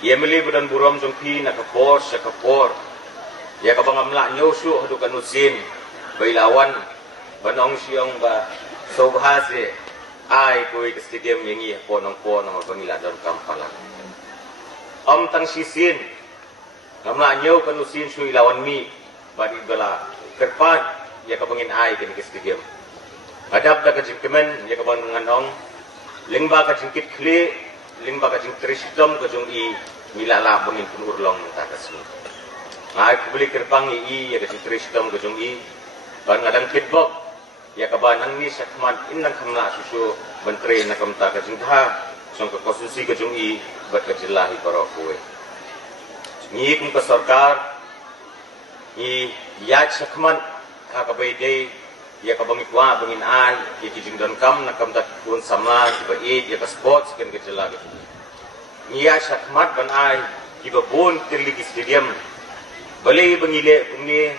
Ia meli badan buram jongpi nak kapor sekapor. Ia kabang amla nyosu hadu kanusin bailawan banong siang ba sobhase ai koi ke stadium yengi ponong bangila dalam kampala. Tang sisin amla nyau kanusin su ilawan mi badi bala kerpat ia kabangin ai ke stadium. Adap da kajikemen ia kabang nganong lingba kajingkit kli lingba kajing tristom kajung i milala bangin punurlong ta kasmi. Ngai kubeli kerpang i ya kajing tristom kajung i ban ngadang kitbok ya kabanang ni sakman innang kamla susu menteri nakamta kajing ha song ke konstitusi kajung i bat kajilahi para kuwe. Ni kum ke sarkar i ya sakman ha kabaide ya kabangi kwa bangin ai ya kijing don kam nakamta kun sama ba i ya ka sports ken kajilahi. Ni ya sakmat ban ai ki ba bon tirli stadium bale bangile kumni